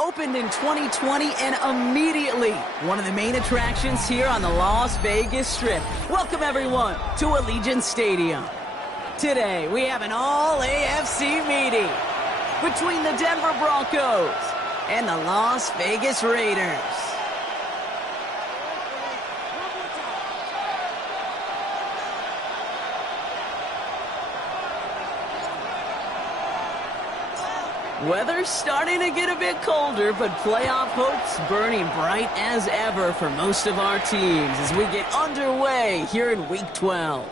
Opened in 2020 and immediately one of the main attractions here on the Las Vegas Strip. Welcome everyone to Allegiant Stadium. Today we have an all-AFC meeting between the Denver Broncos and the Las Vegas Raiders. Weather's starting to get a bit colder, but playoff hopes burning bright as ever for most of our teams as we get underway here in Week 12.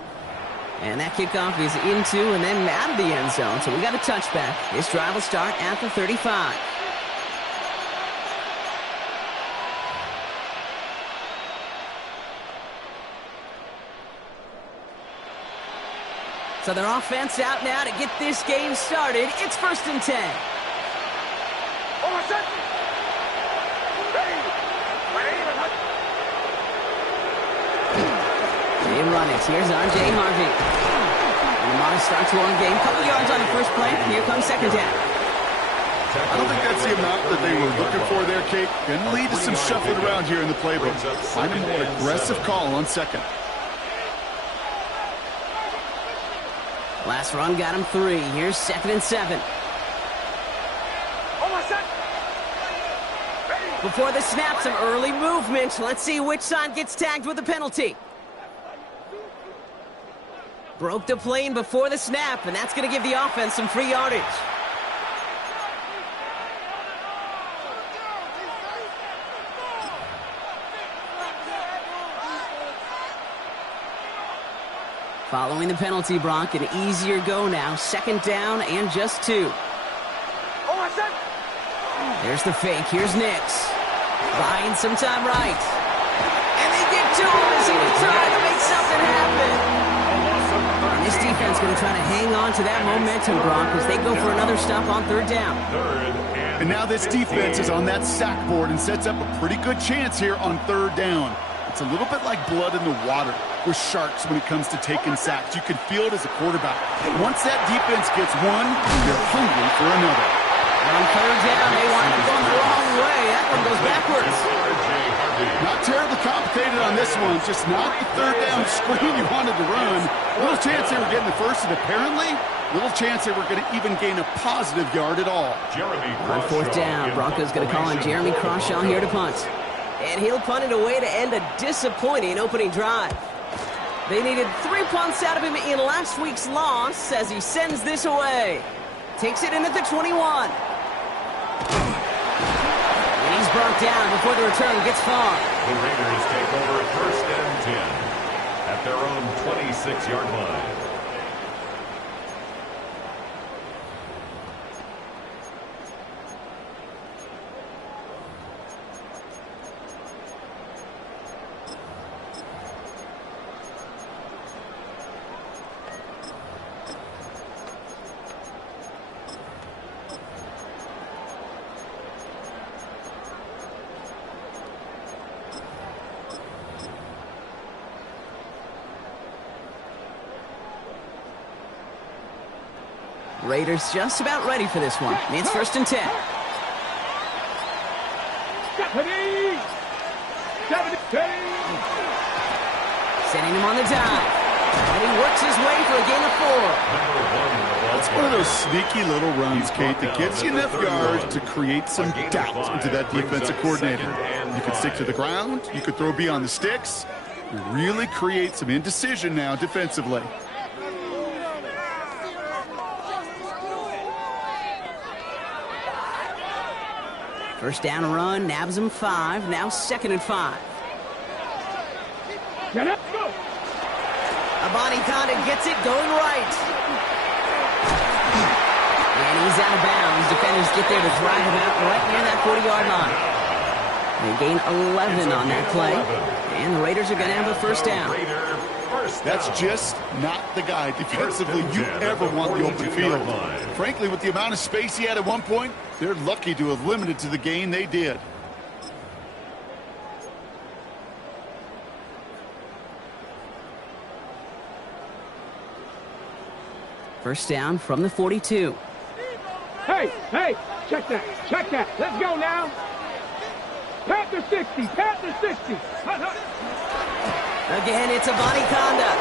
And that kickoff is into and then out of the end zone, so we got a touchback. This drive will start at the 35. So their offense out now to get this game started. It's 1st and 10. They run it. Here's R.J. Harvey. And Lamar starts one game. Couple yards on the first play. Here comes second down. I don't think that's the amount that they were looking for there, Kate. Going to lead to some shuffling around here in the playbook. Find a more aggressive call on second. Last run got him 3. Here's 2nd and 7. Before the snap, some early movement. Let's see which side gets tagged with a penalty. Broke the plane before the snap, and that's going to give the offense some free yardage. Following the penalty, Bronk, an easier go now. 2nd down and just 2. There's the fake. Here's Nix. Buying some time right. And they get to him as he was trying to make something happen. And this defense going to try to hang on to that momentum, Bronk, as they go for another stop on 3rd down. And now this defense is on that sack board and sets up a pretty good chance here on 3rd down. It's a little bit like blood in the water with sharks when it comes to taking sacks. You can feel it as a quarterback. Once that defense gets one, they're hungry for another. On 3rd down, they wind up going the wrong way. That one goes backwards. Not terribly complicated on this one. Just not the 3rd down screen you wanted to run. Little chance they were getting the first, and apparently, little chance they were going to even gain a positive yard at all. On 4th down, Broncos going to call on Jeremy Crawshaw here to punt. And he'll punt it away to end a disappointing opening drive. They needed 3 punts out of him in last week's loss as he sends this away. Takes it in at the 21. And he's brought down before the return gets far. The Raiders take over 1st and 10 at their own 26-yard line. Raiders just about ready for this one. It's 1st and 10. Sending him on the dive. And he works his way for a gain of 4. That's one of those sneaky little runs, Kate, that gets you enough yards to create some doubt into that defensive coordinator. You could stick to the ground. You could throw beyond the sticks. You really create some indecision now defensively. First down run, nabs him 5. Now 2nd and 5. Abani Conda gets it going right. And he's is out of bounds. Defenders get there to drive him out right near that 40-yard line. They gain 11 on that play. And the Raiders are going to have a first down. That's just not the guy defensively you ever want the open field. Frankly, with the amount of space he had at one point, they're lucky to have limited to the gain they did. First down from the 42. Hey, check that. Let's go now. Pat the 60, Again, it's a body conduct.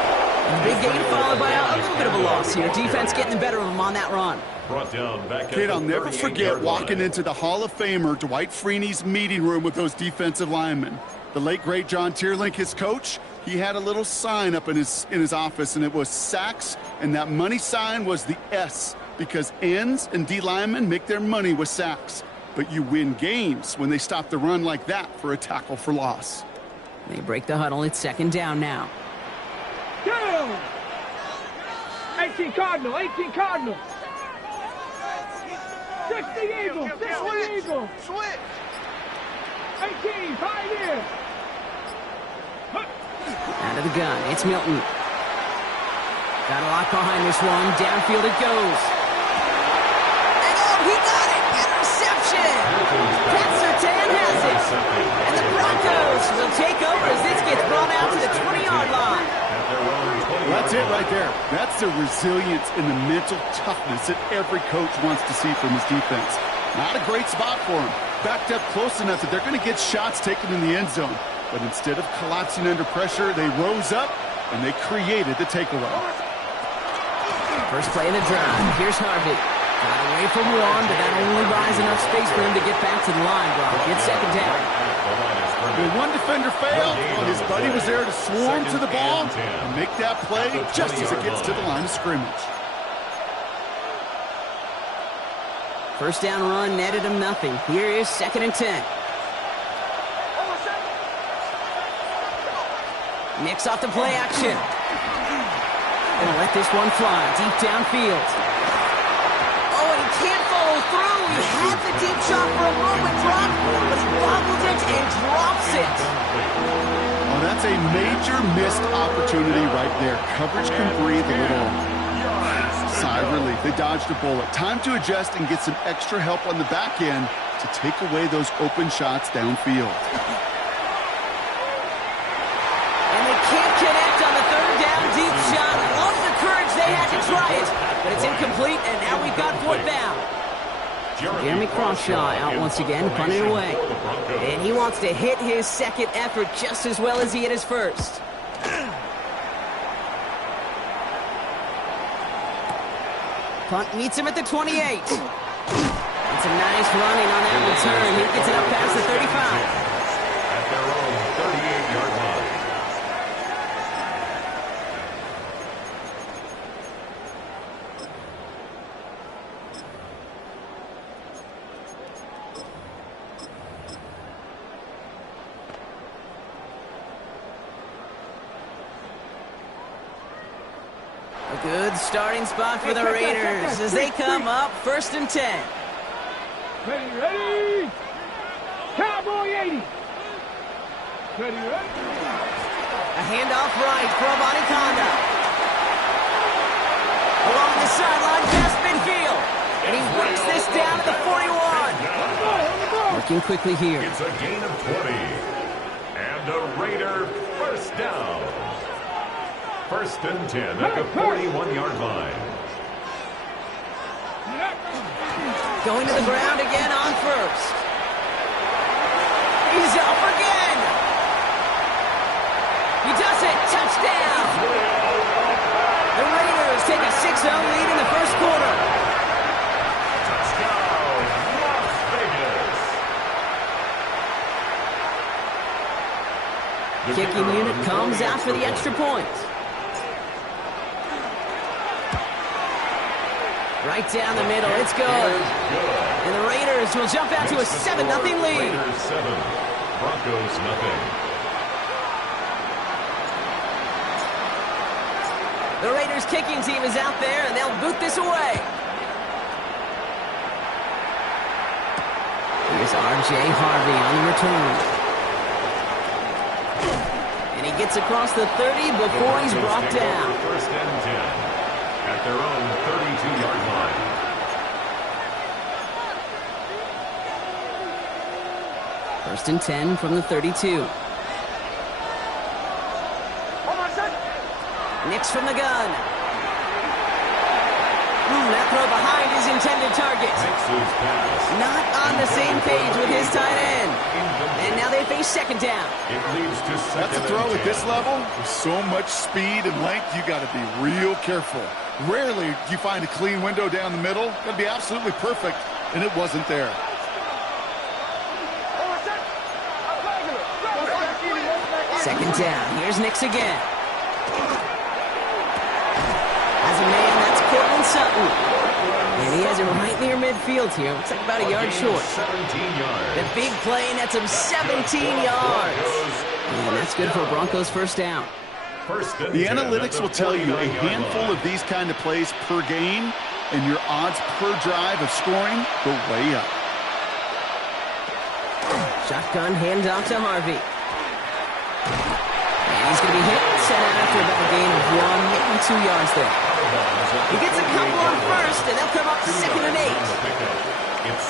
Big gain followed by a little bit of a loss here. Defense getting the better of them on that run. Brought down back Kid, I'll never forget walking into the Hall of Famer Dwight Freeney's meeting room with those defensive linemen. The late, great John Tierlink, his coach, he had a little sign up in his office, and it was sacks, and that money sign was the S, because ends and D linemen make their money with sacks. But you win games when they stop the run like that for a tackle for loss. They break the huddle. It's second down now. Down! 18 Cardinal. 60 Eagle. Switch. 18, Pioneer. Out of the gun. It's Milton. Got a lot behind this one. Downfield it goes. And oh, he got it! Interception! Pat Surtain has it. And the Broncos will take over as this gets brought out to the 20-yard line. That's it right there. That's the resilience and the mental toughness that every coach wants to see from his defense. Not a great spot for him. Backed up close enough that they're going to get shots taken in the end zone. But instead of collapsing under pressure, they rose up and they created the takeaway. First play of the drive. Here's Harvey. Got away from one, but that only buys enough space for him to get back to the line, Brock. It's second down. When one defender failed, his buddy was there to swarm to the ball and make that play just as it gets to the line of scrimmage. First down run netted him nothing. Here is second and 10. Mix off the play action. Gonna let this one fly deep downfield. Oh, and he can't follow through. He had the deep shot for a moment, Brock, but he bobbled it and drops it. Oh, that's a major missed opportunity right there. Coverage can breathe a little sigh of relief. They dodged a bullet. Time to adjust and get some extra help on the back end to take away those open shots downfield. And they can't connect on the third down deep shot. Love the courage they had to try it, but it's incomplete, and now we've got fourth down. Jeremy Crawshaw out once again, punting away. And he wants to hit his second effort just as well as he hit his first. Punt meets him at the 28. It's a nice running on that return. He gets it up past the 35. At their own 38-yard line. A good starting spot for the Raiders as they come up first and 10. Ready? Cowboy 80. Ready? A handoff right for a body conduct. Along the sideline, past midfield. And he works this down at the 41. Working quickly here. It's a gain of 20. And a Raider first down. First and 10 at the 41-yard line. Going to the ground again on first. He's up again. He does it. Touchdown. The Raiders take a 6-0 lead in the first quarter. Touchdown, Las Vegas. Kicking unit comes out for the extra point. Right down the middle. It's good. And the Raiders will jump out to a 7-0 lead. Raiders 7, Broncos nothing. The Raiders kicking team is out there, and they'll boot this away. Here's R.J. Harvey on the return. And he gets across the 30 before he's brought down. First and 10 at their own 32-yard line. First and 10 from the 32. Nix from the gun. That throw behind his intended target. Not on the same page with his tight end. And now they face second down. It leads to second. That's a throw at this level. With so much speed and length, you got to be real careful. Rarely do you find a clean window down the middle. That'd be absolutely perfect, and it wasn't there. Second down. Here's Nix again. As a man, that's Cortland Sutton. And he has it right near midfield here. Looks like about a yard short. 17 yards. The big play nets him 17 yards. And that's good for a Broncos first down. The analytics will tell you a handful of these kind of plays per game, and your odds per drive of scoring go way up. Shotgun handoff to Harvey. And he's going to be hit and set out after about a gain of 1, maybe 2 yards there. He gets a couple on first, and they'll come up second and 8.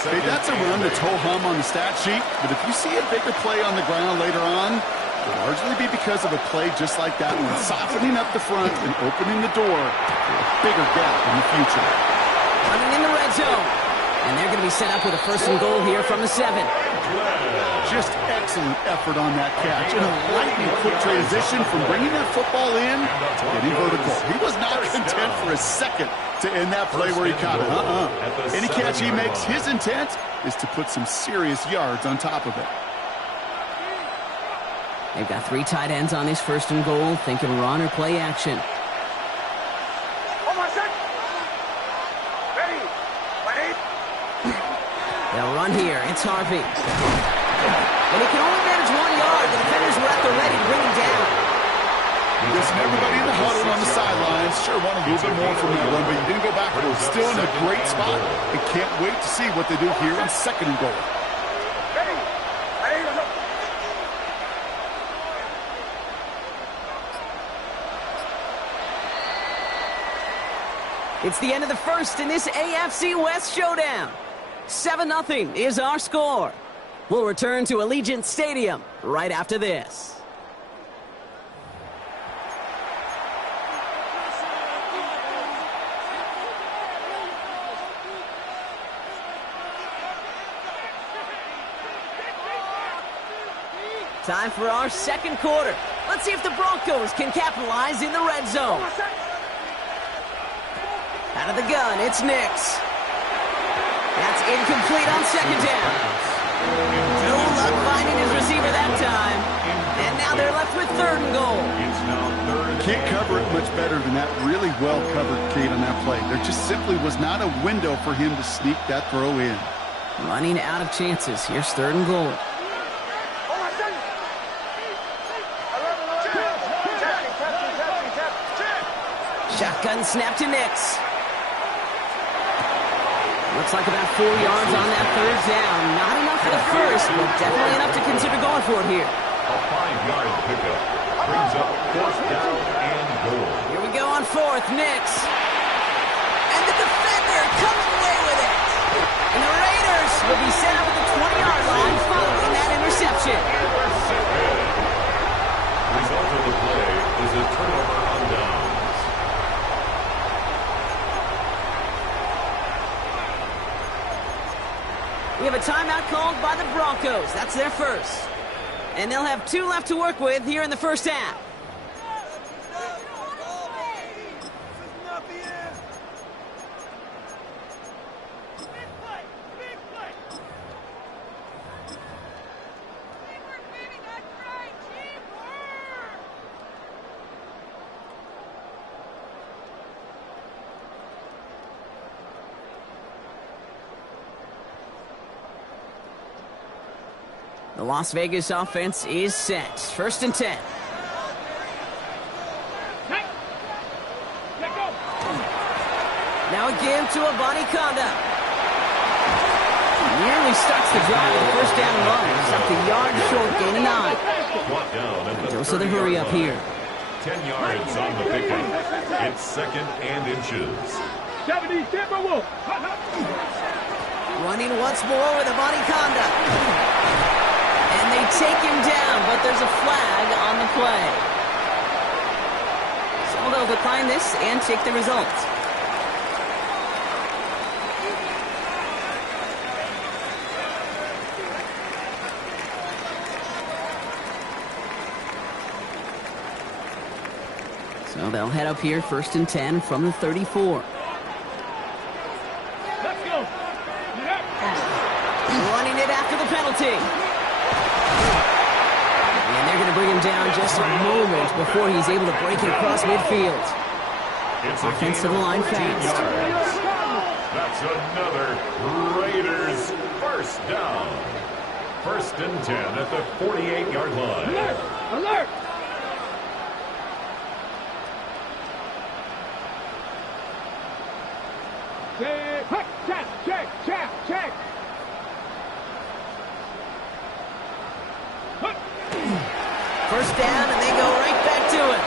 Hey, that's a run that's ho-hum on the stat sheet, but if you see a bigger play on the ground later on, it'll largely be because of a play just like that one, softening up the front and opening the door for a bigger gap in the future. Running in the red zone. And they're going to be set up with a first and goal here from the 7. Just excellent effort on that catch. And a lightning quick transition from bringing that football in to getting vertical. He was not content for a second to end that play where he caught it. Any catch he makes, his intent is to put some serious yards on top of it. They've got 3 tight ends on this first and goal, thinking run or play action. They'll run here. It's Harvey. And he can only manage 1 yard. The defenders were at the ready to bring him down. Listen, everybody in the huddle on the sidelines sure want a little bit more from that run, but you didn't go backwards. Still in a great spot and can't wait to see what they do here on second and goal. It's the end of the first in this AFC West showdown. 7-0 is our score. We'll return to Allegiant Stadium right after this. Time for our second quarter. Let's see if the Broncos can capitalize in the red zone. Out of the gun, it's Nix. That's incomplete on second down. No luck finding his receiver that time. And now they're left with third and goal. Can't cover it much better than that really well-covered Kate on that play. There just simply was not a window for him to sneak that throw in. Running out of chances. Here's third and goal. Shotgun snap to Nix. Looks like about 4 yards on that third down. Not enough for the first, but definitely enough to consider going for it here. A 5-yard pickup brings up fourth down and goal. Here we go on fourth. Nix. And the defender coming away with it. And the Raiders will be set up at the 20-yard line following that interception. Result of the play is a turnover on downs. We have a timeout called by the Broncos. That's their first. And they'll have 2 left to work with here in the first half. The Las Vegas offense is set. First and 10. Now a give to Abani Conda. Nearly starts the drive with a first down run. Stopped a yard short, gain of 9. Brought down at the Dose of the hurry up here. 10 yards on the pickup. It's 2nd and inches. 70 Timberwolves. Running once more with a body conduct. And they take him down, but there's a flag on the play. So they'll decline this and take the result. So they'll head up here, 1st and 10 from the 34. Let's go. Running it after the penalty. And they're going to bring him down just a moment before he's able to break it across midfield. It's Offense to the line fast. That's another Raiders first down. 1st and 10 at the 48-yard line. Alert! Alert! Check. First down, and they go right back to it.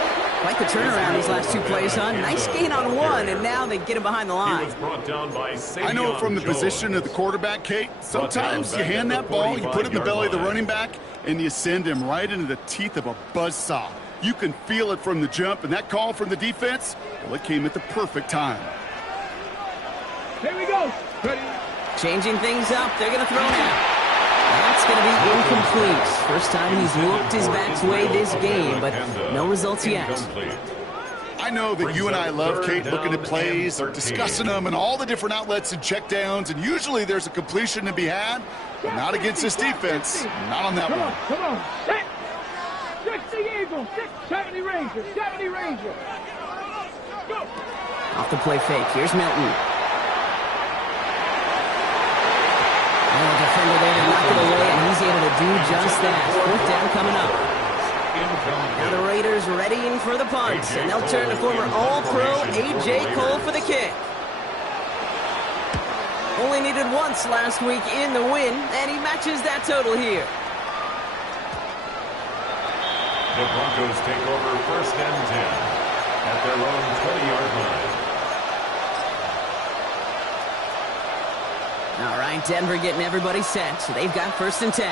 Quite the turnaround these last 2 plays, huh? Nice gain on 1, and now they get him behind the He line. was brought down by I know from the Jones. position of the quarterback, Kate, sometimes you hand that ball, you put it in the belly of the running back, and you send him right into the teeth of a buzzsaw. You can feel it from the jump, and that call from the defense, well, it came at the perfect time. Here we go. Ready? Changing things up, they're going to throw now. That's going to be incomplete. First time he's looked his back's way this game, but no results yet. I know that you and I love, Kate, looking at plays, discussing them, and all the different outlets and checkdowns, and usually there's a completion to be had, but not against this defense. Not on that one. Come on. Set. 60 Eagles. 70 Rangers. 70 Rangers. Go. Off the play fake. Here's Milton. And the defender there to knock it away, and he's able to do just that. 4th down coming up. Now the Raiders readying for the punt, and they'll turn to former All-Pro A.J. Cole for the kick. Only needed once last week in the win, and he matches that total here. The Broncos take over 1st and 10 at their own 20-yard line. All right, Denver getting everybody set. So they've got 1st and 10.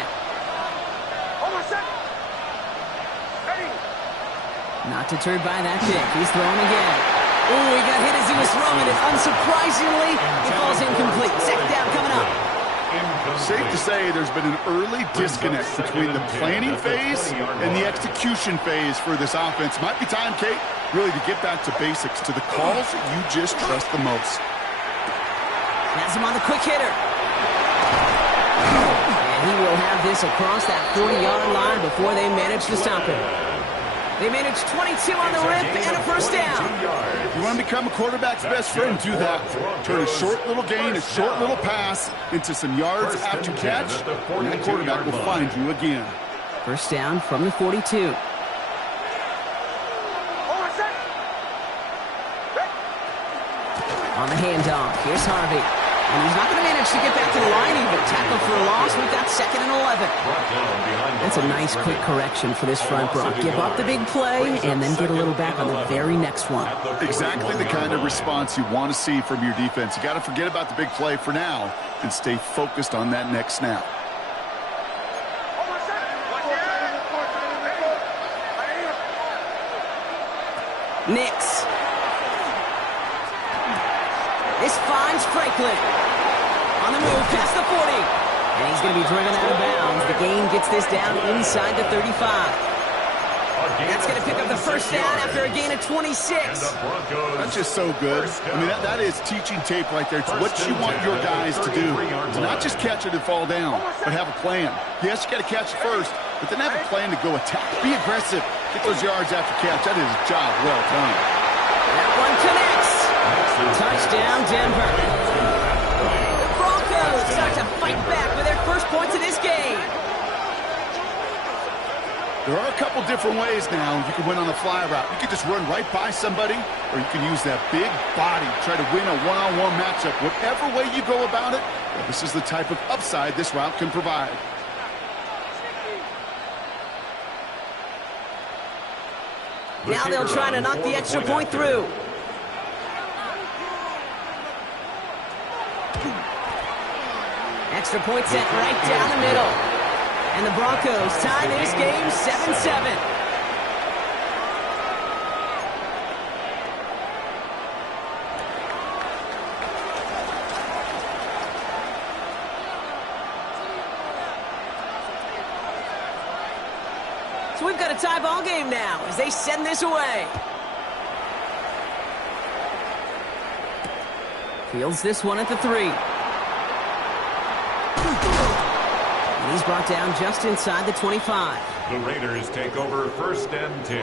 Not deterred by that pick. He's throwing again. Oh, he got hit as he was throwing it. Unsurprisingly, it falls incomplete. 2nd down coming up. Safe to say there's been an early disconnect between the planning phase and the execution phase for this offense. Might be time, Kate, really to get back to basics, to the calls that you just trust the most. Has him on the quick hitter. And he will have this across that 40-yard line before they manage to stop him. They managed 22 on the rip and a 1st down. You want to become a quarterback's best friend, do that. Turn a short little gain, a short little pass into some yards after catch, and that quarterback will find you again. 1st down from the 42. On the handoff, here's Harvey. And he's not going to manage to get back to the line even. Tackle for a loss. We've got 2nd and 11. That's a nice quick correction for this front row. Give up the big play and then get a little back on the very next one. Exactly the kind of response you want to see from your defense. You got to forget about the big play for now and stay focused on that next snap. Nix. This finds Franklin. On the move, past the 40. And he's going to be driven out of bounds. The gain gets this down inside the 35. That's going to pick up the 1st down after a gain of 26. That's just so good. I mean, that is teaching tape right there. It's what you want your guys to do. To not just catch it and fall down, but have a plan. Yes, you got to catch it first, but then have a plan to go attack. Be aggressive. Get those yards after catch. That is a job well done. That one connects. Touchdown, Denver. The Broncos start to fight back with their first points of this game. There are a couple different ways now. You can win on a fly route. You can just run right by somebody, or you can use that big body, try to win a one-on-one matchup. Whatever way you go about it, well, this is the type of upside this route can provide. Now they'll try to knock the extra point through. Extra point sent right down the middle. And the Broncos tie this game 7-7. So we've got a tie ball game now as they send this away. Fields this one at the 3. And he's brought down just inside the 25. The Raiders take over 1st and 10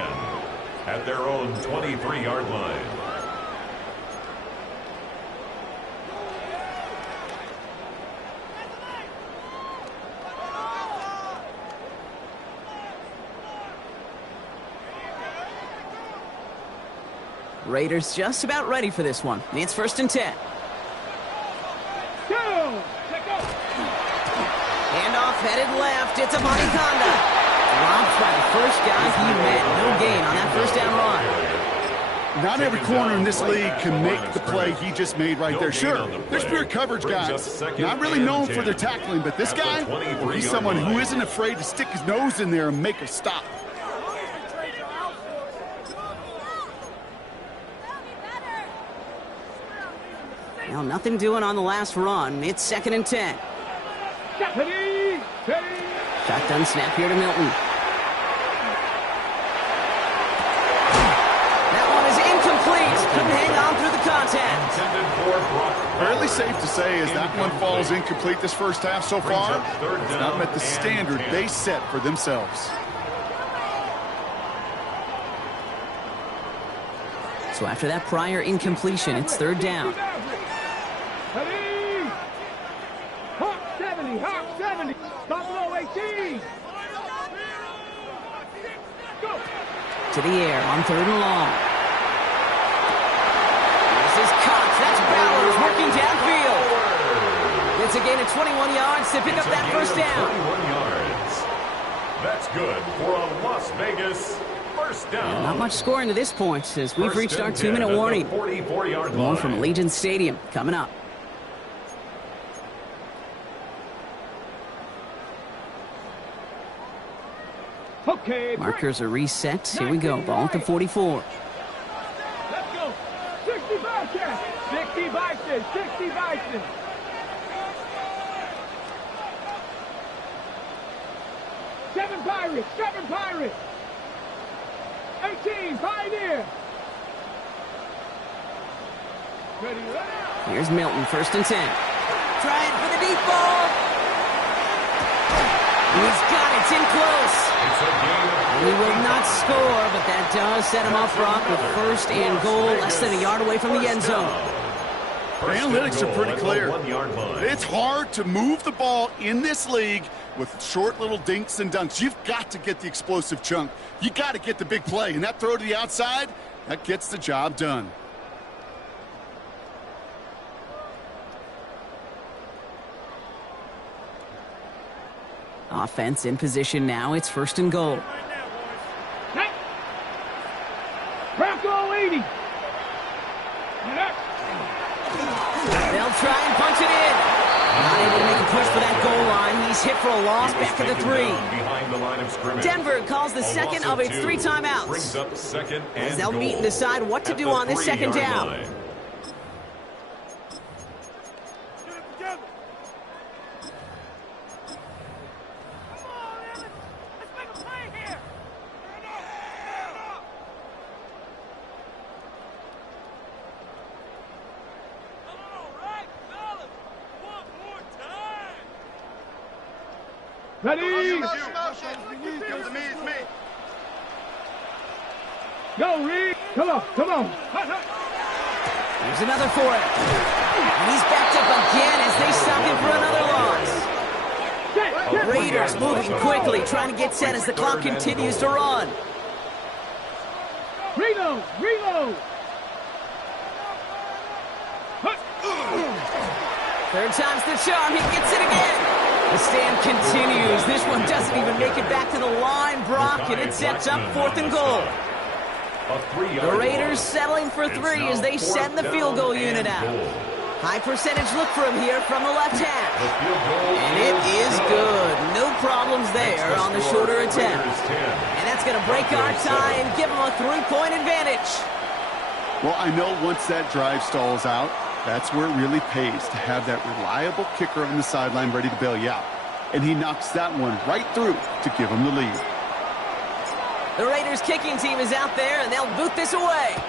at their own 23-yard line. Raiders just about ready for this one. It's 1st and 10. Handoff headed left. It's a Monty Conda. Dropped by the first guy he met. No gain on that first down run. Not every corner in this league can make the play he just made right there. Sure, there's pure coverage guys. Not really known for their tackling, but this guy, he's someone who isn't afraid to stick his nose in there and make a stop. Well, nothing doing on the last run. It's 2nd and 10. Shotgun snap here to Milton. That one is incomplete. Couldn't hang on through the contact. Fairly safe to say as that one falls incomplete this first half so far, it's not met the standard they set for themselves. So after that prior incompletion, it's 3rd down. Hawk 70, Hawk 70. Top low 18. Go. To the air on 3rd and long. This is Cox. That's Bowers working downfield. It's a gain of 21 yards to pick up that first down. 21 yards. That's good for a Las Vegas first down. Not much scoring to this point as we've reached our 2-minute warning. 44-yard More line. from Allegiant Stadium coming up. Okay. Markers are reset. Here we go. Ball at the 44. Let's go. 60 Bison. 60 Bison. 60 Bison. Seven Pirates. 7 Pirates. 18 Pioneer. Ready, ready. Here's Milton, 1st and 10. Trying for the deep ball. He's got it. It's in close. He will not score, but that does set him up front with 1st and goal, less than a yard away from the end zone. The analytics are pretty clear. It's hard to move the ball in this league with short little dinks and dunks. You've got to get the explosive chunk. You got to get the big play, and that throw to the outside, that gets the job done. Offense in position now. It's 1st and goal. Bronco 80. They'll try and punch it in. Not able to make a push for that goal line. He's hit for a loss back at the 3. Behind the line of scrimmage. Denver calls the second of its 3 timeouts. Brings up 2nd and As they'll goal meet and decide what to do on this 2nd down. line. Ready? Go, Reed. Come on, come on. Here's another for it. And he's backed up again as they stop him for another loss. Raiders Raiders moving quickly, trying to get set as the clock continues to run. Reload! Reload! Third time's the charm. He gets it again. The stand continues. This one doesn't even make it back to the line, Brock, and it sets up 4th and goal. The Raiders settling for 3 as they send the field goal unit out. High percentage look for him here from the left half. And it is good. No problems there on the shorter attempt. And that's going to break our tie and give them a 3-point advantage. Well, I know once that drive stalls out, that's where it really pays to have that reliable kicker on the sideline ready to bail you out. And he knocks that one right through to give him the lead. The Raiders kicking team is out there, and they'll boot this away.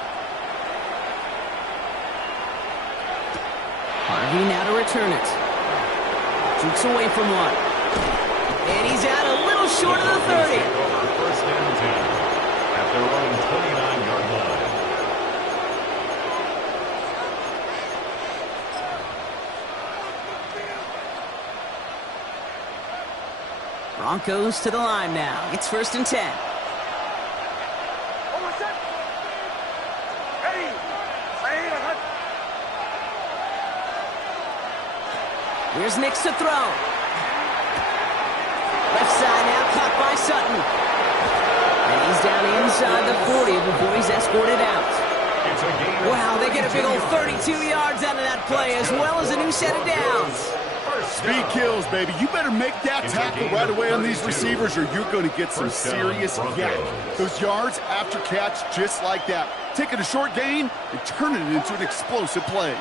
Harvey now to return it. Jukes away from one. And he's out a little short of the 30. First and 10 at their own 29-yard line. Broncos to the line now. It's 1st and 10. Here's Nix to throw. Left side now, caught by Sutton. And he's down inside the 40 before he's escorted out. Wow, they get a big old 32 yards out of that play, as well as a new set of downs. Speed kills, baby. You better make that tackle right away on these receivers, or you're going to get some serious yak. Those yards after catch, just like that. Taking a short gain and turning it into an explosive play.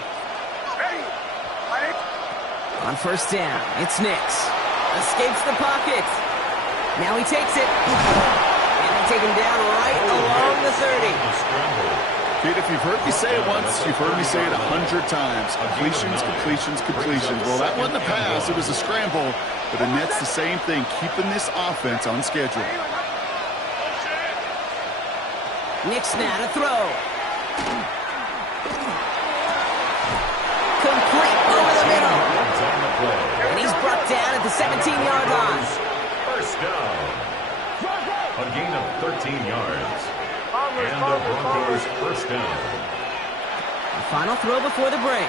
On 1st down, it's Nix. Escapes the pocket. Now he takes it. And they take him down right along the 30. Kid, if you've heard me say it once, you've heard me say it 100 times. Completions, completions, completions. Well, that wasn't a pass. It was a scramble. But the Nets the same thing, keeping this offense on schedule. Nix now to throw. Complete over the middle. And he's brought down at the 17-yard line. First down. A gain of 13 yards. And the Broncos first down. The final throw before the break.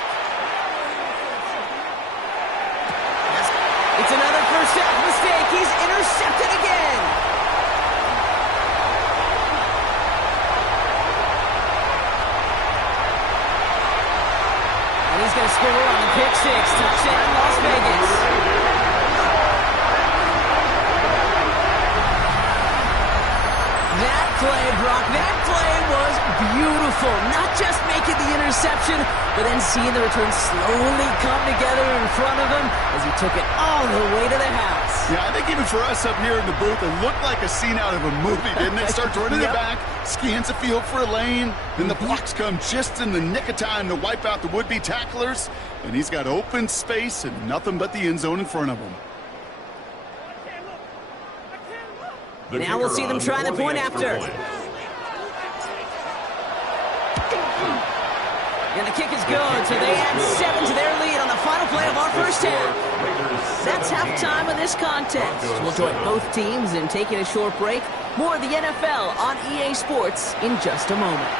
It's another first half mistake. He's intercepted again. And he's going to score on the pick 6. Touchdown, Las Vegas. That play, Brock, that play was beautiful. Not just making the interception, but then seeing the return slowly come together in front of him as he took it all the way to the house. Yeah, I think even for us up here in the booth, it looked like a scene out of a movie, didn't it? Starts running it back, scans the field for a lane, then the blocks come just in the nick of time to wipe out the would-be tacklers, and he's got open space and nothing but the end zone in front of him. Now we'll see them try the point after. And the kick is good, so they add 7 to their lead on the final play of our first half. That's halftime of this contest. We'll join both teams in taking a short break. More of the NFL on EA Sports in just a moment.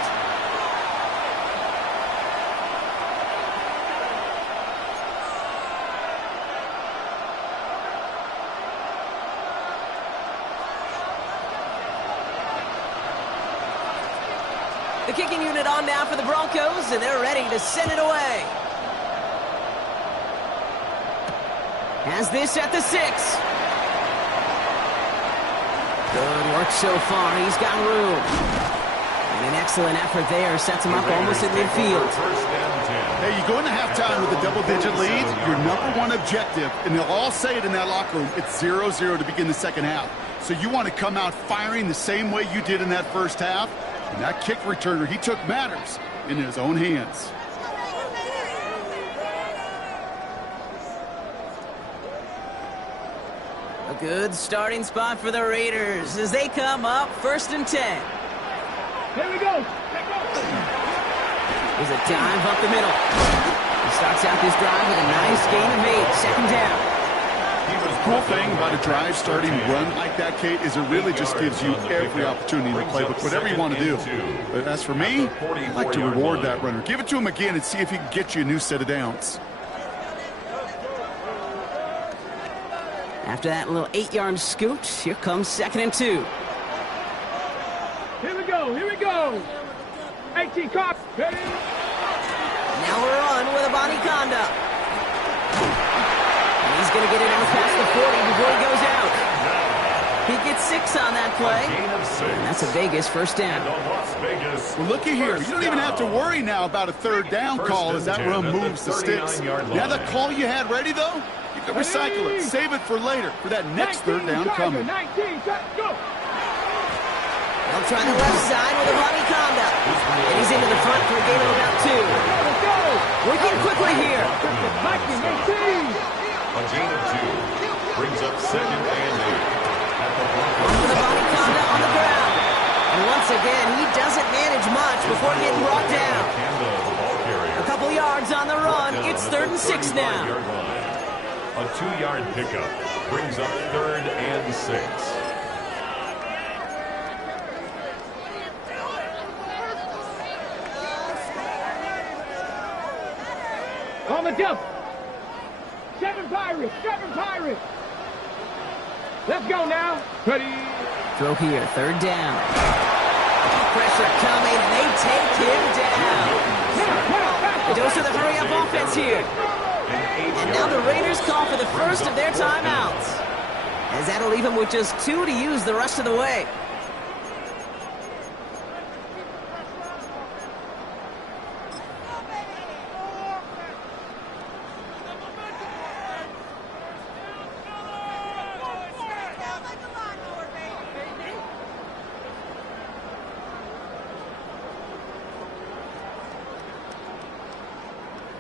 The kicking unit on now for the Broncos, and they're ready to send it away. Has this at the 6. Good work so far. He's got room. And an excellent effort there sets him up almost at midfield. Hey, you go into halftime with a double-digit lead, your number one objective, and they'll all say it in that locker room, it's 0-0 to begin the second half. So you want to come out firing the same way you did in that first half. And that kick returner, he took matters in his own hands. A good starting spot for the Raiders as they come up 1st and 10. Here we go. There's a dive up the middle. He starts out this drive with a nice gain of 8. Second down. He was cool thing about a drive starting run like that, Kate, is it really just gives you every opportunity in the playbook, whatever you want to do. But as for me, I like to reward that runner. Give it to him again and see if he can get you a new set of downs. After that little 8-yard scoot, here comes 2nd and 2. Here we go, here we go. 18 cop. Ready? Now we're on with Abanikanda. He's going to get it out past the 40 before he goes out. He gets 6 on that play. And that's a Vegas first down. Well, looky here. You don't even have to worry now about a 3rd down call as that run moves the sticks. Now that call you had ready, though, you can recycle it. Save it for later, for that next 3rd down coming. 19, go. They'll try the left side with Abanikanda. And he's into the front for a gain of about 2. Let's go. Working quickly here. 18. A gain of 2 brings up 2nd and 8. With Abanikanda on the ground. And once again, he doesn't manage much before getting brought down. A couple yards on the run. It's 3rd and 6 now. A 2-yard pickup brings up 3rd and 6. On the jump. 7 Pirates, 7 Pirates. Let's go now. Ready. Throw here, 3rd down. Pressure coming, and they take him down. A dose of the hurry-up offense here. And now the Raiders call for the first of their timeouts, as that'll leave them with just 2 to use the rest of the way.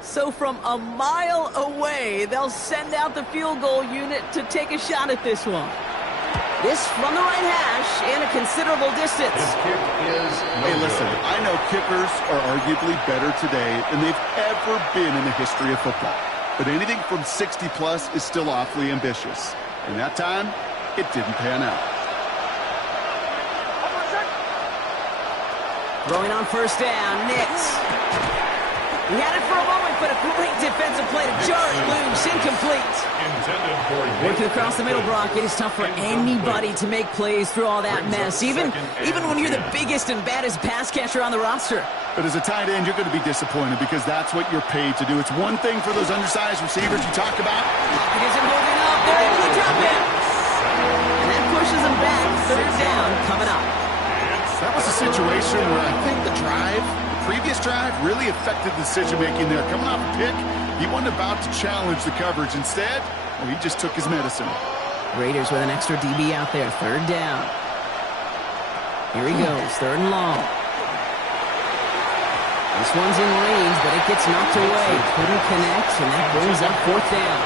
So from a mile away, they'll send out the field goal unit to take a shot at this one. This from the right hash and a considerable distance. This kick is Hey, listen, I know kickers are arguably better today than they've ever been in the history of football. But anything from 60-plus is still awfully ambitious. And that time, it didn't pan out. Throwing on 1st down, Nix. He had it for a moment, but a great defensive play to jar it loose, incomplete. Working across the middle, Brock, it is tough for anybody to make plays through all that mess, even when you're the biggest and baddest pass catcher on the roster. But as a tight end, you're going to be disappointed because that's what you're paid to do. It's one thing for those undersized receivers you talk about. Pocket isn't holding up. They're able to drop it. And that pushes them back. 3rd down coming up. That was a situation where I think the previous drive really affected the decision-making there. Coming off a pick, he wasn't about to challenge the coverage. Instead, well, he just took his medicine. Raiders with an extra DB out there. 3rd down. Here he goes. 3rd and long. This one's in range, but it gets knocked away. Couldn't connect, and that brings up 4th down.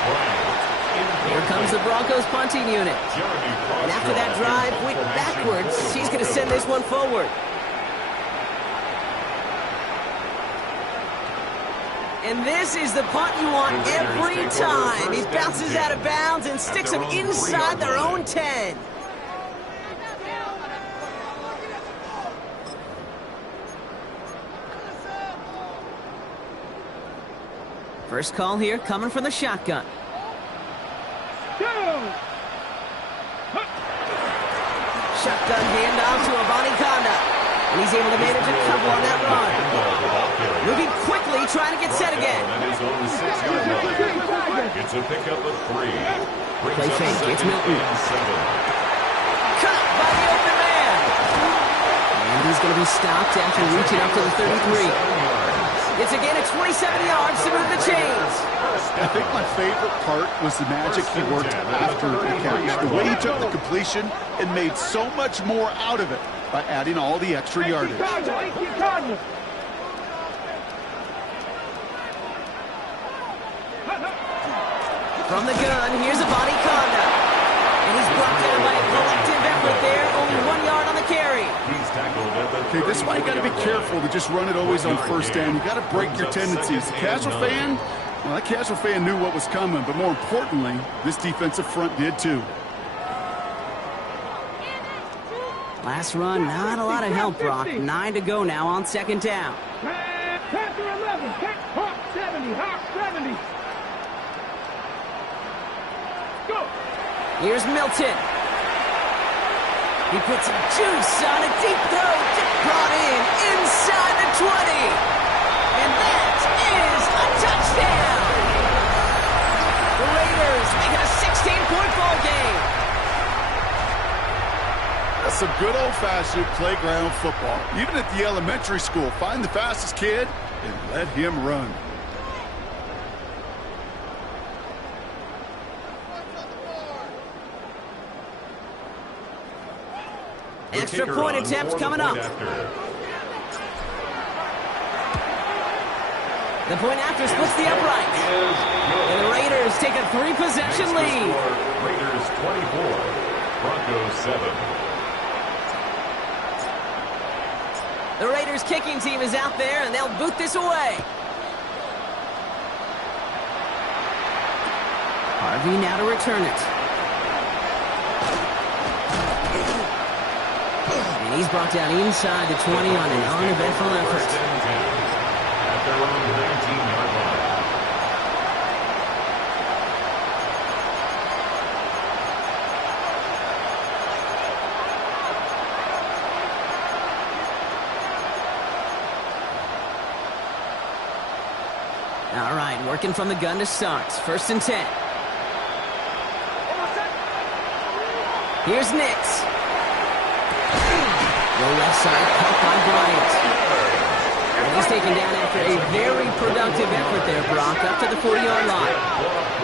Here comes the Broncos punting unit. And after that drive went backwards, he's going to send this one forward. And this is the punt you want every time. He bounces out of bounds and sticks them inside their own 10. First call here coming from the shotgun. Shotgun handoff to Abanikanda. And he's able to manage a couple on that run. Moving quickly, trying to get set again. It's a pickup of 3. Play fake, it's Milton. Cut by the open man. And he's going to be stopped after reaching up to the 33. It's again at 27 yards to move the chains. I think my favorite part was the magic he worked after the catch. The way he took the completion and made so much more out of it by adding all the extra yardage. From the gun, here's Abanikanda. And he's brought down by a collective effort there. Only 1 yard on the carry. Okay, this is why you got to be careful to just run it always on 1st down. You got to break your tendencies. The casual fan, Well, that casual fan knew what was coming, but more importantly, this defensive front did too. Last run, not a lot of help, Brock. 9 to go now on second down. Passer 11, Hawk 70, Hawk 70. Go. Here's Milton. He puts some juice on a deep throw. Brought in inside the 20. And that is a touchdown. The Raiders make it a 16-point ball game. That's some good old-fashioned playground football. Even at the elementary school, find the fastest kid and let him run. Extra point attempt coming up. The point after splits the uprights. And the Raiders take a 3-possession lead. Raiders 24, Broncos 7. The Raiders kicking team is out there, and they'll boot this away. Harvey now to return it. And he's brought down inside the 20 on an uneventful effort. At their own 19-yard line. All right, working from the gun to start. 1st and 10. Here's Nix. The left side caught by Bryant. And he's taken down after a very productive effort there, Brock, up to the 40-yard line.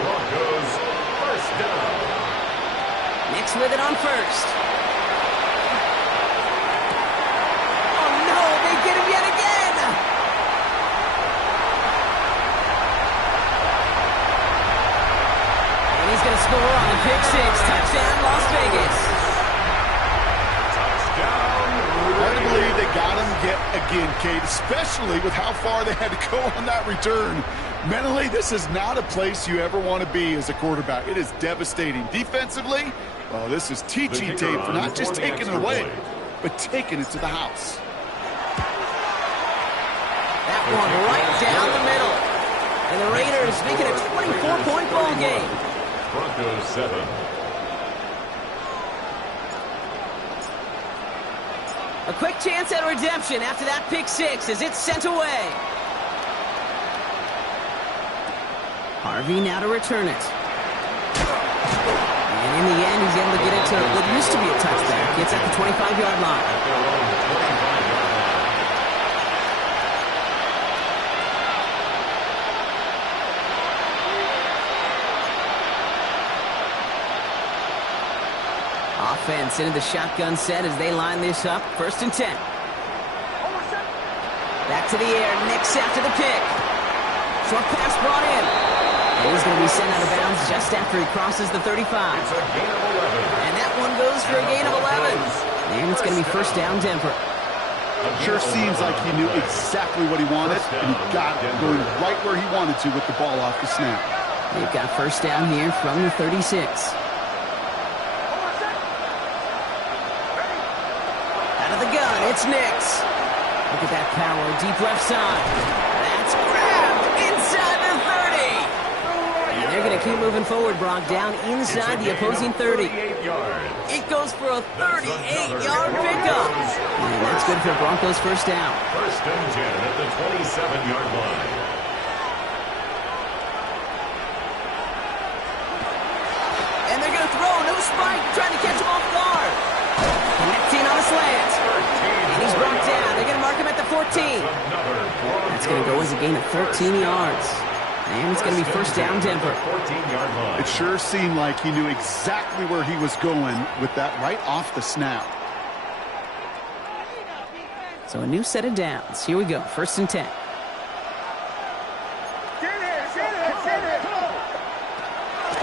Broncos first down. Nix with it on 1st. Oh no, they get him yet again. And he's going to score on the pick 6. Touchdown, Las Vegas. Hard to believe they got him yet again, Kate, especially with how far they had to go on that return. Mentally, this is not a place you ever want to be as a quarterback. It is devastating. Defensively, well, this is teaching tape for not just taking it away, but taking it to the house. That one right down the middle. And the Raiders make it a 24-point ball game. Broncos 7. A quick chance at redemption after that pick 6 as it's sent away. Harvey now to return it. And in the end, he's able to get it to what used to be a touchback. It's at the 25-yard line. At their own 25-yard line. Offense into the shotgun set as they line this up. 1st and 10. Back to the air. Nix after the pick. Short pass brought in. And he's going to be sent out of bounds just after he crosses the 35. It's a gain of 11. And that one goes for a gain of 11. And it's going to be 1st down Denver. Sure seems like he knew exactly what he wanted, and he got it going right where he wanted to with the ball off the snap. They've got 1st down here from the 36. It's Nix. Look at that power, deep left side. That's grabbed inside the 30. And they're going to keep moving forward, Brock, down inside the opposing 30. It goes for a 38-yard pickup. And that's good for Broncos 1st down. 1st and 10 at the 27-yard line. And they're going to throw, no spike, trying to catch him off guard. Connecting on a slant. And he's brought down. They're going to mark him at the 14. That's going to go as a gain of 13 yards. And it's going to be 1st down Denver. 14-yard line. It sure seemed like he knew exactly where he was going with that right off the snap. So a new set of downs. Here we go. 1st and 10.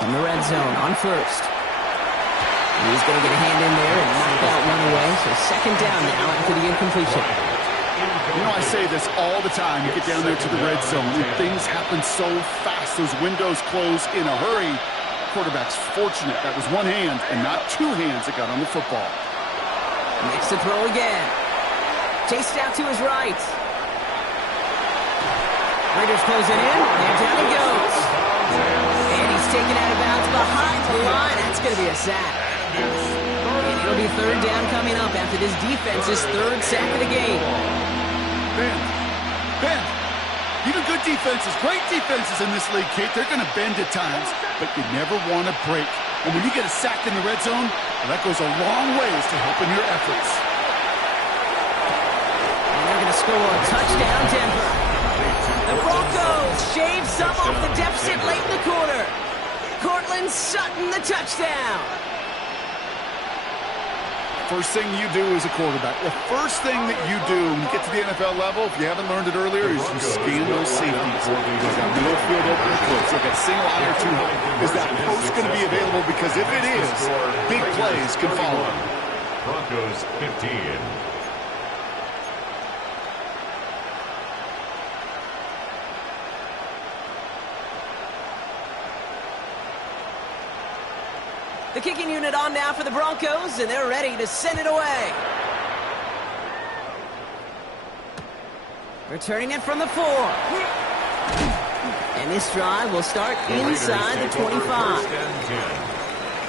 In the red zone on 1st. He's going to get a hand in there and knock that one away. So 2nd down now after the incompletion. You know, I say this all the time. You get down there to the red zone, and things happen so fast. Those windows close in a hurry. Quarterback's fortunate that was one hand and not two hands that got on the football. Makes the throw again. Chased out to his right. Raiders closing in, and down he goes. And he's taken out of bounds behind the line. That's going to be a sack. And it'll be third down coming up after this defense's third sack of the game. Bend. Even good defenses, great defenses in this league, Kate, they're going to bend at times, but you never want to break. And when you get a sack in the red zone, well, that goes a long ways to helping your efforts. And they're going to score a touchdown, Denver. The Broncos shave some off the deficit late in the quarter. Cortland Sutton, the touchdown. First thing you do as a quarterback, the first thing that you do when you get to the NFL level, if you haven't learned it earlier, is you scan those safeties. They've got middle field open close. They've got single eye or too high. Is that post going to be available? Because if it is, big plays can follow. Broncos 15. The kicking unit on now for the Broncos, and they're ready to send it away. Returning it from the 4. And this drive will start inside the 25.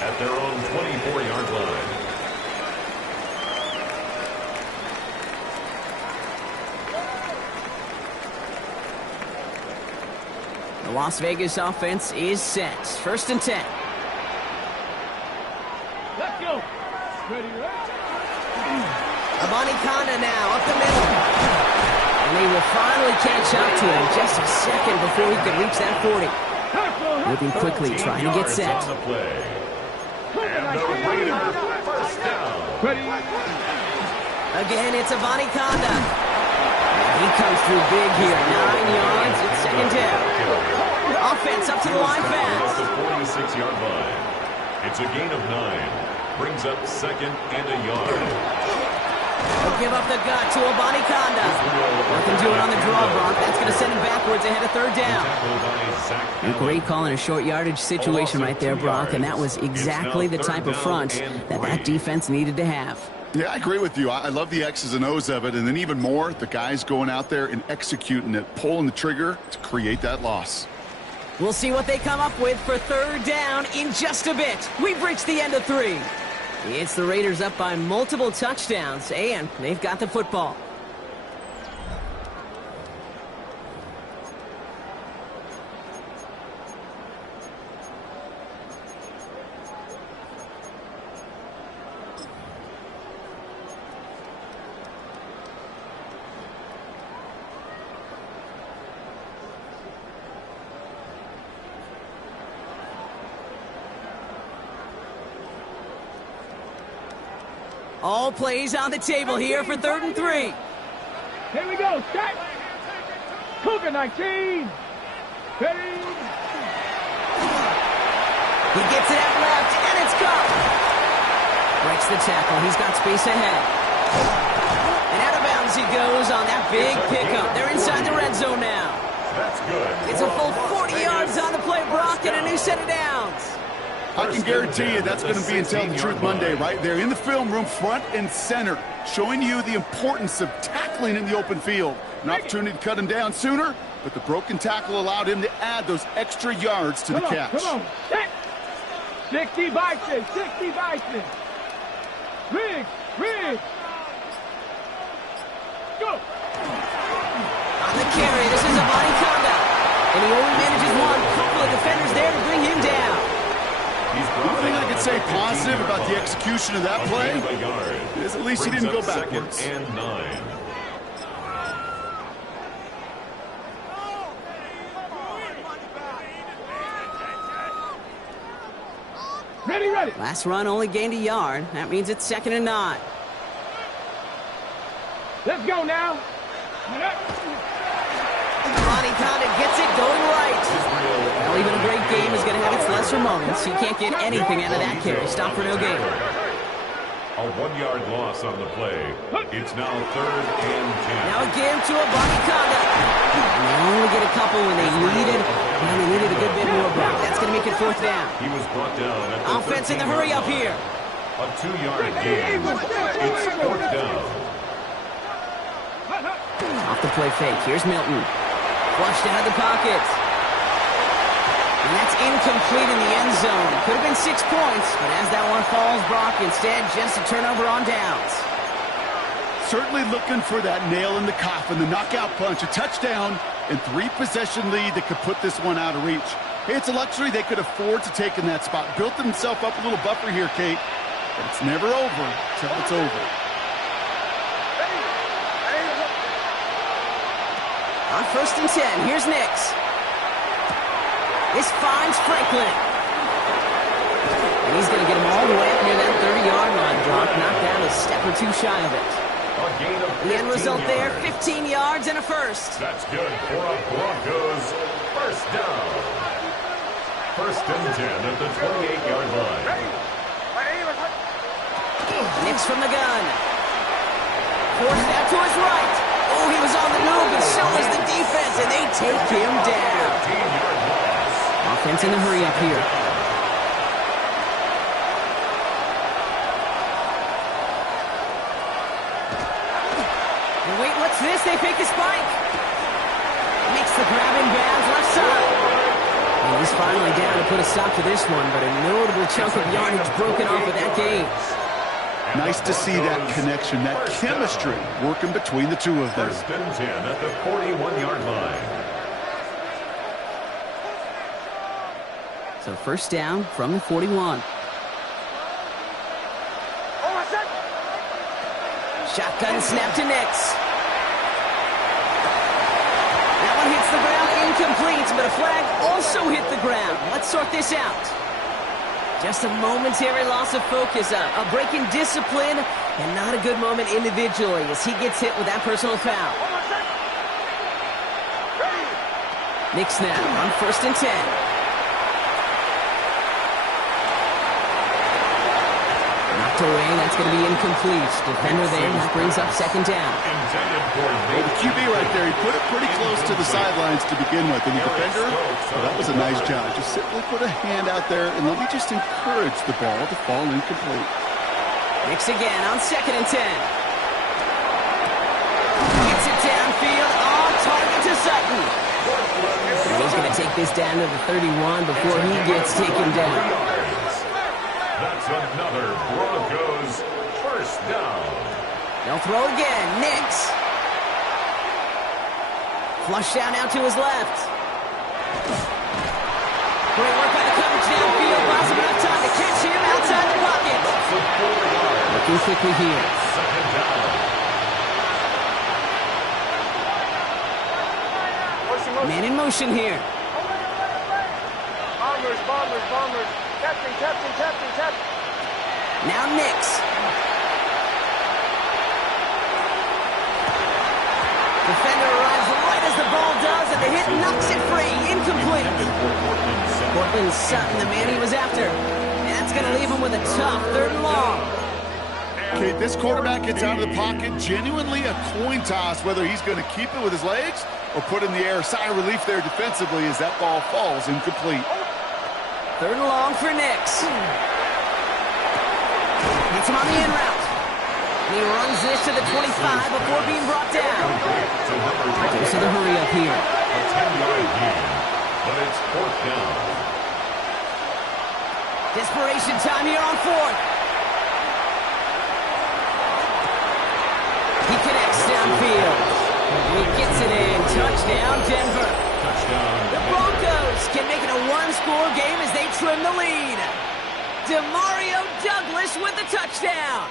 At their own 24-yard line. The Las Vegas offense is set. 1st and 10. Let's go. Ready, right? Abani Kanda now up the middle. And he will finally catch up to him just a second before he could reach that 40. Moving quickly, trying to get set. On the play. And the Raiders first down. Ready? Again, it's Abani Kanda. And he comes through big here. 9 yards, it's 2nd down. Offense up to the line fast. The 46-yard line. It's a gain of 9. Brings up 2nd and a yard. He'll give up the gut to Abani Kanda. Nothing doing on the draw, Brock. That's going to send him backwards ahead of 3rd down. A great call in a short yardage situation right there, Brock, and that was exactly the type of front that defense needed to have. Yeah, I agree with you. I love the X's and O's of it, and then even more, the guys going out there and executing it, pulling the trigger to create that loss. We'll see what they come up with for 3rd down in just a bit. We've reached the end of 3. It's the Raiders up by multiple touchdowns, and they've got the football. All plays on the table here for 3rd and 3. Here we go. Set. Cougar 19. Ready? He gets it out left, and it's gone. Breaks the tackle. He's got space ahead. And out of bounds he goes on that big pickup. They're inside the red zone now. That's good. It's a full 40 yards on the play, Brock, and a new set of downs. I can guarantee you that's going to be in Tell the Truth Monday right there in the film room, front and center, showing you the importance of tackling in the open field. An opportunity to cut him down sooner, but the broken tackle allowed him to add those extra yards to the catch. Come on. Set. 60 Bison. 60 Bison. Riggs. Go. On the carry, this is Abani Kanda. And he only manages one. Couple of defenders there to bring him down. One thing I could say positive about the execution of that play is at least he didn't go backwards. 2nd and 9. Ready. Last run only gained a yard. That means it's 2nd and 9. Let's go now. Abani Kanda gets it going right. Well, even a great game is going to have its lesser moments. He can't get anything out of that carry. Stop for no gain. A 1-yard loss on the play. It's now 3rd and 10. Now again to a body conduct. And they only get a couple when they needed, and they needed a good bit more, Brock. That's going to make it 4th down. He was brought down at the Offense in the hurry up here. A 2-yard gain. It's 4th down. Off the play fake. Here's Milton. Flushed out of the pocket. And that's incomplete in the end zone. Could have been 6 points, but as that one falls, Brock, instead just a turnover on downs. Certainly looking for that nail in the coffin, the knockout punch, a touchdown, and 3-possession lead that could put this one out of reach. Hey, it's a luxury they could afford to take in that spot. Built themselves up a little buffer here, Kate, but it's never over till it's over. On 1st and 10, here's Nix. This finds Franklin. And he's going to get him all the way up near that 30-yard line, Brock. Knocked down a step or 2 shy of it. The end result there, 15 yards and a first. That's good for a Broncos first down. 1st and 10 at the 28-yard line. Nix from the gun. Forced out to his right. Oh, he was on the move, and so was the defense, and they take him down. 15-yard loss. Offense in the hurry up here. And wait, what's this? They fake the spike. Makes the grab in bounds left side. And he's finally down to put a stop to this one, but a notable chunk of yardage broken off of that game. Nice to see that connection, that chemistry working between the two of them. 1st and 10 at the 41-yard line. So 1st down from the 41. Shotgun snap to Nix. That one hits the ground incomplete, but a flag also hit the ground. Let's sort this out. Just a momentary loss of focus, a break in discipline, and not a good moment individually as he gets hit with that personal foul. Nix now on 1st and 10. Away, that's going to be incomplete. Defender there, that brings up 2nd down. Well, the QB right there, he put it pretty close to the sidelines to begin with. And the defender, well, that was a nice job. Just simply put a hand out there and let me just encourage the ball to fall incomplete. Nix again on 2nd and 10. Gets it downfield, on target to Sutton. And he's going to take this down to the 31 before he gets taken down. That's another Broncos first down. They'll throw again. Nix. Flush down out to his left. Great work by the coverage downfield. Lots of enough time to catch him outside the pocket. Looking quickly here. 2nd down. Man in motion here. Bombers. Captain. Now Nix. Defender arrives right as the ball does, and the hit knocks it free. Incomplete. Cortland Sutton, the man he was after. And that's going to leave him with a tough 3rd and long. Okay, this quarterback gets out of the pocket. Genuinely a coin toss whether he's going to keep it with his legs or put in the air. Sigh of relief there defensively as that ball falls incomplete. 3rd and long for Nix. Gets him on the in route. And he runs this to the 25 before being brought down. Goes to the hurry up here. A 10-yard gain, but it's 4th down. Desperation time here on 4th. He connects downfield. And he gets it in. Touchdown, Denver. The Broncos can make it a 1-score game as they trim the lead. Demario Douglas with the touchdown.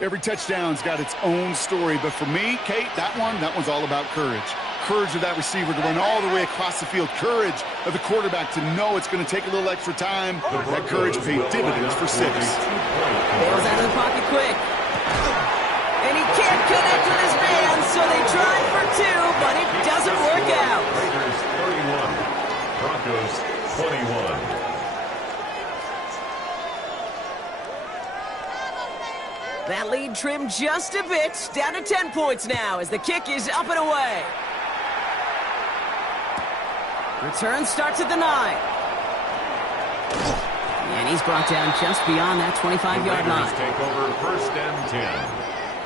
Every touchdown's got its own story, but for me, Kate, that one's all about courage. Courage of that receiver to run all the way across the field. Courage of the quarterback to know it's going to take a little extra time. That courage paid dividends for 6. Bails out of the pocket quick. And he can't connect with his man, so they try for 2, but it doesn't work out. Raiders 31, Broncos 21. That lead trimmed just a bit, down to 10 points now as the kick is up and away. Return starts at the 9. And he's brought down just beyond that 25-yard line. Take over 1st and 10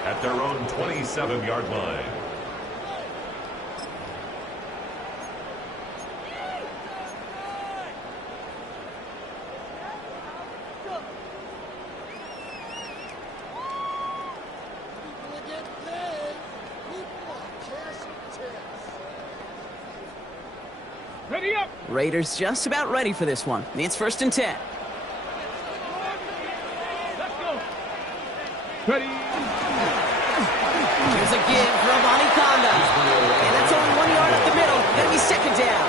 at their own 27-yard line. Ready up. Raiders just about ready for this one. It's 1st and 10. Let's go. Ready. Here's a give for Anaconda. And that's only 1 yard up the middle. Gonna be 2nd down.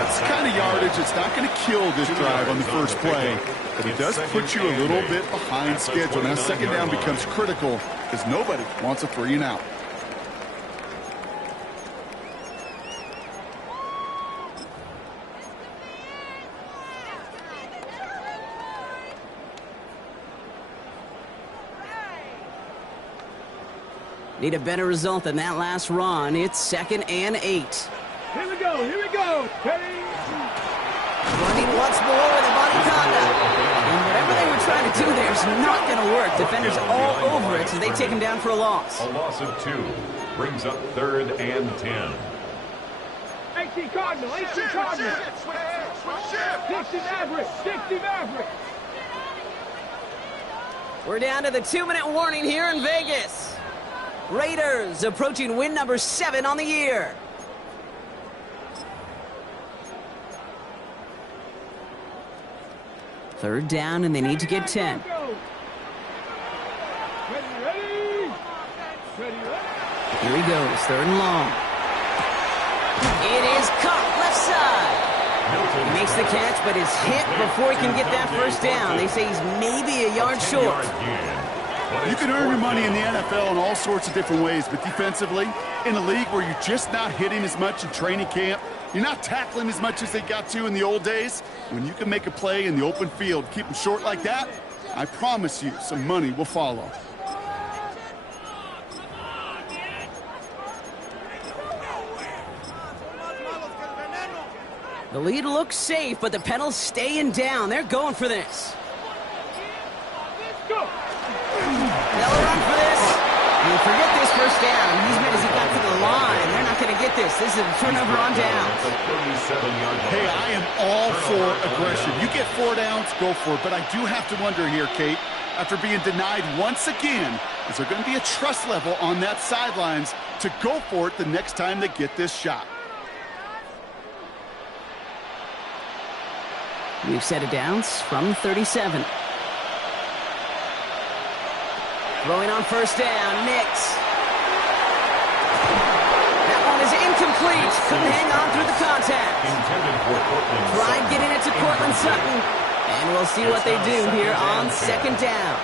That's the kind of yardage that's not going to kill this drive on the first play, but it does put you a little bit behind schedule. Now 2nd down becomes critical because nobody wants a 3 and out. Need a better result than that last run. It's 2nd and 8. Here we go. Here we go. Ready. Running once more with Anaconda. And whatever they were trying to do there is not going to work. Defenders all over it, so they take him down for a loss. A loss of 2 brings up 3rd and 10. 18 Cardinal. 18 Cardinal. 60 Maverick. 60 Maverick. We're down to the 2-minute warning here in Vegas. Raiders approaching win number 7 on the year. Third down, and they need to get 10. Ready, ready. Ready, ready. Here he goes, 3rd and long. It is caught left side. He makes the catch, but is hit before he can get that 1st down. They say he's maybe a yard short. You can earn your money in the NFL in all sorts of different ways, but defensively, in a league where you're just not hitting as much in training camp, you're not tackling as much as they got to in the old days, when you can make a play in the open field, keep them short like that, I promise you some money will follow. The lead looks safe, but the pedals staying down. They're going for this. Go. They'll run for this. And forget this 1st down. He's mad as he got to the line. They're not going to get this. This is a turnover on downs. Hey, I am all for aggression. You get 4 downs, go for it. But I do have to wonder here, Kate, after being denied once again, is there going to be a trust level on that sidelines to go for it the next time they get this shot? We've set it downs from 37. Throwing on 1st down, Nix. That one is incomplete. Couldn't hang on through the contact. Tried getting it to Cortland Sutton. And we'll see what they do here on 2nd down.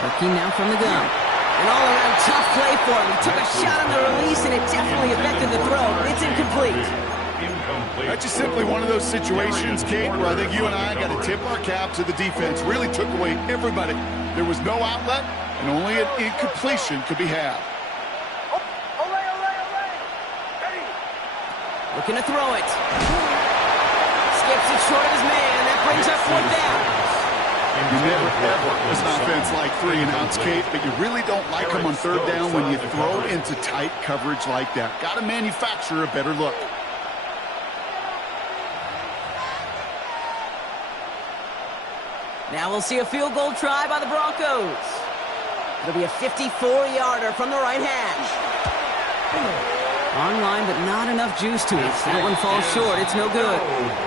Working now from the gun. An all-around tough play for him. He took a shot on the release, and it definitely affected the throw. It's incomplete. That's just simply one of those situations, Kate, where I think you and I got to tip our cap to the defense. Really took away everybody. There was no outlet, and only an incompletion could be had. Looking to throw it. Skips it short of his man. That brings up 4th down. You never, ever, as an offense, like 3 and outs, Kate, but you really don't like them on 3rd down when you throw into tight coverage like that. Got to manufacture a better look. Now we'll see a field goal try by the Broncos. It'll be a 54-yarder from the right hash. Online, but not enough juice to it. That one falls short. It's no good.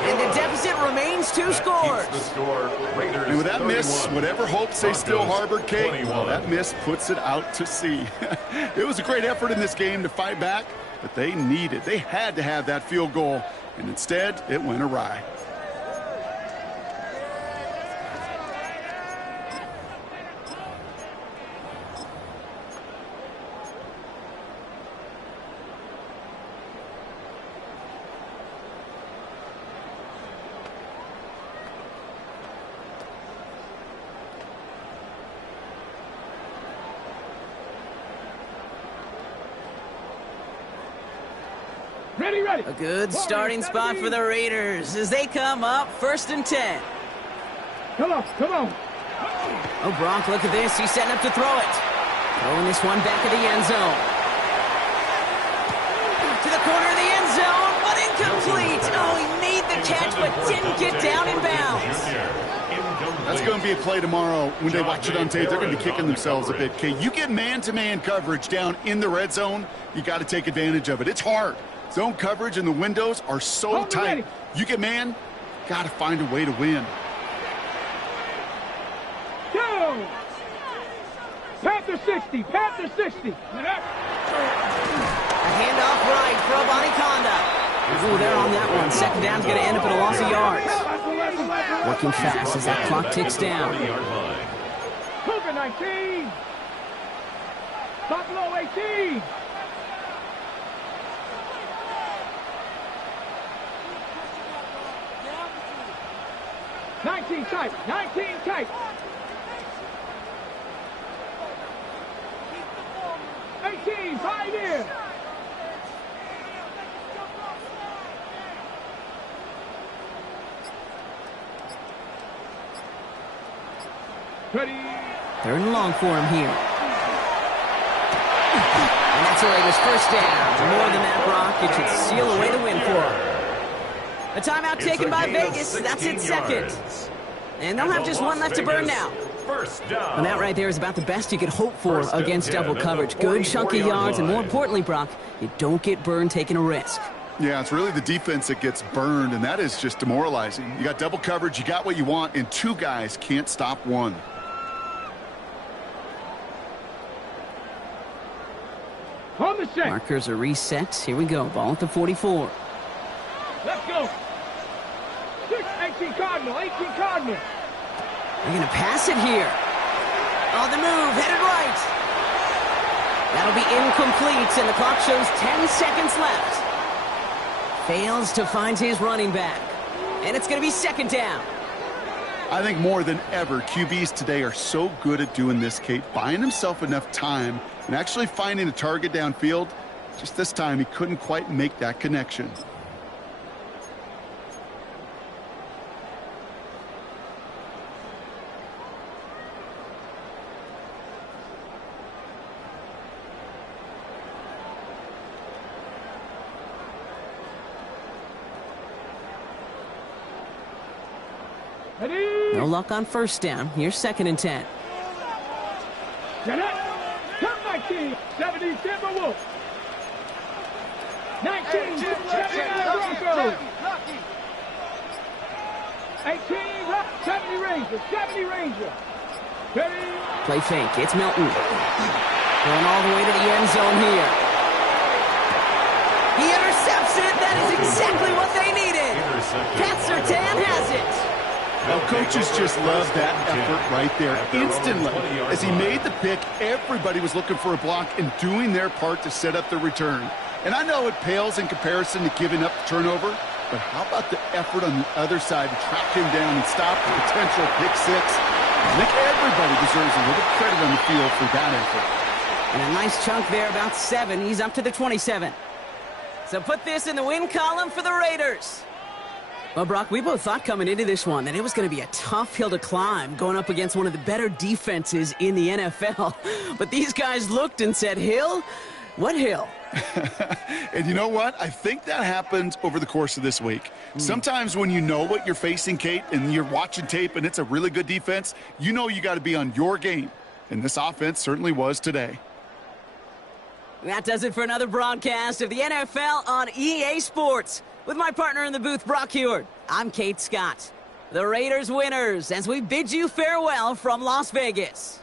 And the deficit remains 2 scores. And with that miss, whatever hopes they still harbored, Kate, well, that miss puts it out to sea. It was a great effort in this game to fight back, but they had to have that field goal, and instead, it went awry. Ready, ready. A good starting spot for the Raiders as they come up 1st and 10. Come on, come on. Oh, Gronk, look at this. He's setting up to throw it. Throwing this one back of the end zone. To the corner of the end zone, but incomplete. Oh, he made the catch, but didn't get down in bounds. That's going to be a play tomorrow. When they watch it on tape, they're going to be kicking themselves a bit. Okay, you get man-to-man coverage down in the red zone, you got to take advantage of it. It's hard. Zone coverage and the windows are so tight. You get man, got to find a way to win. Go! Panther 60, Panther 60. A handoff right for Abanikanda. Ooh, they're on that one. 2nd down's going to end up at a loss of yards. Working fast as that clock ticks down. Cougar 19. Buffalo 18. Nineteen tight. 18, pioneer. Ready. 3rd and long for him here. And that's the Raiders' 1st down. More than that, Brock. It should seal away the win for him. A timeout taken by Vegas. That's its 2nd. And they'll have just one left to burn now. And that right there is about the best you could hope for against double coverage. Good chunky yards, and more importantly, Brock, you don't get burned taking a risk. Yeah, it's really the defense that gets burned, and that is just demoralizing. You got double coverage, you got what you want, and 2 guys can't stop one. On the set. Markers are reset. Here we go. Ball at the 44. Let's go. 18 Cardinal. They're going to pass it here. On the move, headed right. That'll be incomplete, and the clock shows 10 seconds left. Fails to find his running back. And it's going to be 2nd down. I think more than ever, QBs today are so good at doing this, Kate, buying himself enough time and actually finding a target downfield. Just this time, he couldn't quite make that connection. No luck on 1st down. Here's 2nd and 10. Jeanette, come 19, 70 Timberwolves. 19, 79 Broncos. 18, 70 Rangers. Ready? Play fake. It's Milton. Going all the way to the end zone here. He intercepts it. That is exactly what they needed. Pat Surtain has it. Well, coaches just love that effort right there instantly. As he made the pick, everybody was looking for a block and doing their part to set up the return. And I know it pales in comparison to giving up the turnover, but how about the effort on the other side to track him down and stop the potential pick 6? I think everybody deserves a little credit on the field for that effort. And a nice chunk there, about 7. He's up to the 27. So put this in the win column for the Raiders. Well, Brock, we both thought coming into this one that it was going to be a tough hill to climb going up against one of the better defenses in the NFL. But these guys looked and said, Hill? What hill? And you know what? I think that happened over the course of this week. Sometimes when you know what you're facing, Kate, and you're watching tape and it's a really good defense, you know you got to be on your game. And this offense certainly was today. That does it for another broadcast of the NFL on EA Sports. With my partner in the booth, Brock Heward, I'm Kate Scott. The Raiders winners as we bid you farewell from Las Vegas.